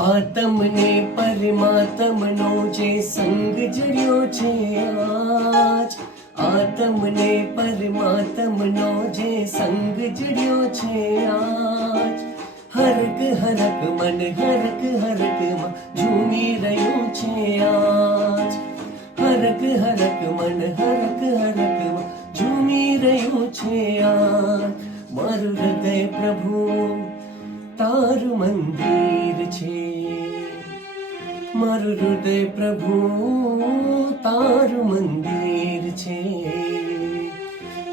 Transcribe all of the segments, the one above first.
આત્મને પરમાત્મનો જે સંગ જડ્યો છે આજ, આત્મને પરમાત્મનો જે સંગ જડ્યો છે આજ, હરક હરક મન હરક હરકમાં ઝૂમી રહ્યું છે આજ, હરક હરક મન હરક હરકમાં ઝૂમી રહ્યું છે આજ. મારું હૃદય પ્રભુ તારું મંદિર છે, મારું હૃદય પ્રભુ તારું મંદિર છે.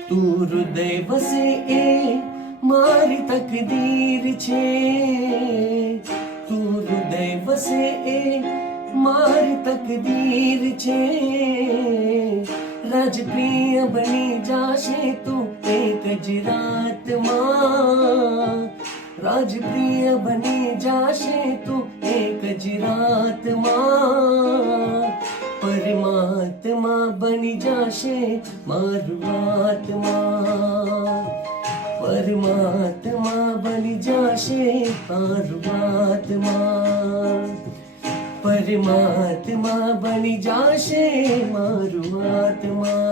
તું હૃદય વસે એ મારી તકદીર છે, તું હૃદય વસે એ મારી તકદીર છે. રાજપ્રિય બની જાશે તું એક જ રાતમાં, રાજપ્રિય બની જાશે તું એક જ રાતમાં. પરમાત્મા બની જાશે મારું આત્મા, પરમાત્મા બની જાશે મારું આત્મા, પરમાત્મા બની જાશે મારું આત્મા.